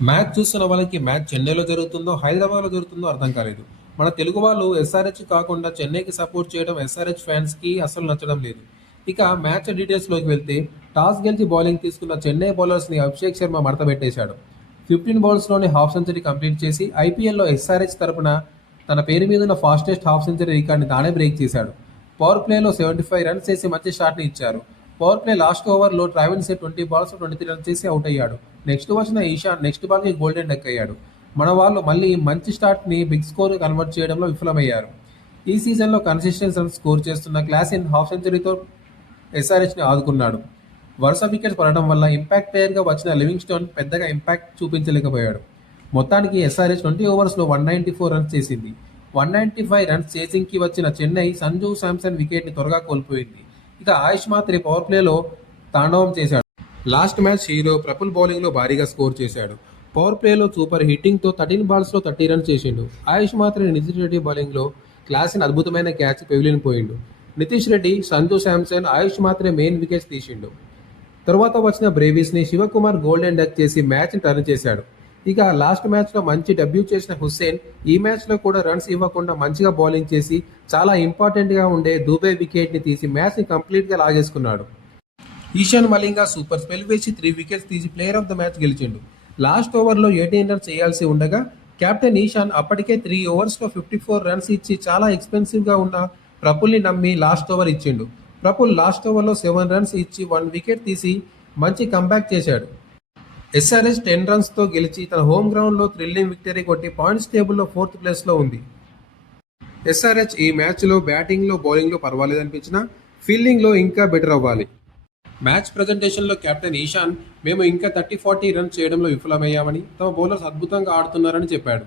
Match చూస్తున్న వాళ్ళకి match చెన్నైలో జరుగుతుందో, హైదరాబాద్‌లో జరుగుతుందో అర్థం కాలేదు. మన తెలుగు వాళ్ళు ఎస్ఆర్‌హెచ్ కాకుండా చెన్నైకి సపోర్ట్ చేయడం ఎస్ఆర్‌హెచ్ ఫ్యాన్స్‌కి అస్సలు నచ్చడం లేదు. ఇక మ్యాచ్ డీటెయిల్స్‌లోకి వెళ్తే టాస్ గెలిచి బౌలింగ్ తీసుకున్న చెన్నై బౌలర్స్‌ని అభిషేక్ శర్మ మడతబెట్టేశాడు. 15 బాల్స్‌లోనే హాఫ్ సెంచరీ కంప్లీట్ చేసి ఐపీఎల్‌లో ఎస్ఆర్‌హెచ్ తరపున తన పేరు మీదున్న ఫాస్టెస్ట్ హాఫ్ సెంచరీ రికార్డ్‌ని తానే బ్రేక్ చేశాడు. పవర్ ప్లేలో 75 రన్స్ చేసి మంచి షాట్‌ని ఇచ్చారు. పవర్ ప్లే లాస్ట్ ఓవర్లో ట్రావెల్స్ 20 బాల్స్ 23 రన్స్ చేసి అవుట్ అయ్యాడు. నెక్స్ట్ వచ్చిన ఈశాన్ నెక్స్ట్ బాల్కి గోల్డెన్ డక్ అయ్యాడు. మన వాళ్ళు మళ్ళీ మంచి స్టార్ట్ని బిగ్ స్కోర్ కన్వర్ట్ చేయడంలో విఫలమయ్యారు. ఈ సీజన్లో కన్సిస్టెంట్ రన్స్ స్కోర్ చేస్తున్న క్లాసిన్ హాఫ్ సెంచరీతో ఎస్ఆర్హెచ్ని ఆదుకున్నాడు. వరుస వికెట్స్ పడడం వల్ల ఇంపాక్ట్ ప్లేయర్గా వచ్చిన లివింగ్స్టోన్ పెద్దగా ఇంపాక్ట్ చూపించలేకపోయాడు. మొత్తానికి ఎస్ఆర్హెచ్ 20 ఓవర్స్లో 194 రన్స్ చేసింది. 195 రన్స్ చేసింగ్కి వచ్చిన చెన్నై సంజు శాంసన్ వికెట్ని త్వరగా కోల్పోయింది. ఇక ఆయుష్ మాత్రే పవర్ ప్లేలో తాండవం చేశాడు. లాస్ట్ మ్యాచ్ హీరో ప్రఫుల్ బౌలింగ్లో భారీగా స్కోర్ చేశాడు. పవర్ ప్లేలో సూపర్ హిట్టింగ్తో 13 బాల్స్లో 30 రన్స్ చేసిండు. ఆయుష్ మాత్రే నితీష్ రెడ్డి బౌలింగ్లో క్లాసిన్ అద్భుతమైన క్యాచ్ పెవిలియన్ పోయిండు. నితీష్ రెడ్డి, సంజు శాంసన్, ఆయుష్ మాత్రే మెయిన్ వికెట్స్ తీసిండు. తరువాత వచ్చిన బ్రేవీస్ని శివకుమార్ గోల్డెన్ డక్ చేసి మ్యాచ్ని టర్న్ చేశాడు. ఇక లాస్ట్ మ్యాచ్లో మంచి డెబ్యూ చేసిన హుస్సేన్ ఈ మ్యాచ్లో కూడా రన్స్ ఇవ్వకుండా మంచిగా బౌలింగ్ చేసి చాలా ఇంపార్టెంట్గా ఉండే దూబే వికెట్ని తీసి మ్యాచ్ని కంప్లీట్గా లాగేసుకున్నాడు. ఈశాన్ మలింగా సూపర్ స్పెల్ వేసి 3 వికెట్స్ తీసి ప్లేయర్ ఆఫ్ ద మ్యాచ్ గెలిచిండు. లాస్ట్ ఓవర్లో 18 రన్స్ చేయాల్సి ఉండగా కెప్టెన్ ఈశాన్ అప్పటికే 3 ఓవర్స్లో 54 రన్స్ ఇచ్చి చాలా ఎక్స్పెన్సివ్గా ఉన్న ప్రఫుల్ని నమ్మి లాస్ట్ ఓవర్ ఇచ్చిండు. ప్రఫుల్ లాస్ట్ ఓవర్లో 7 రన్స్ ఇచ్చి 1 వికెట్ తీసి మంచి కంబ్యాక్ చేశాడు. ఎస్ఆర్హెచ్ 10 రన్స్తో గెలిచి తన హోమ్ గ్రౌండ్లో థ్రిల్లింగ్ విక్టరీ కొట్టి పాయింట్స్ టేబుల్లో 4th ప్లేస్లో ఉంది. ఎస్ఆర్హెచ్ ఈ మ్యాచ్లో బ్యాటింగ్లో బౌలింగ్లో పర్వాలేదనిపించినా ఫీల్డింగ్లో ఇంకా బెటర్ అవ్వాలి. మ్యాచ్ ప్రజెంటేషన్లో కెప్టెన్ ఈశాన్ మేము ఇంకా 30-40 రన్స్ చేయడంలో విఫలమయ్యామని, తమ బౌలర్స్ అద్భుతంగా ఆడుతున్నారని చెప్పాడు.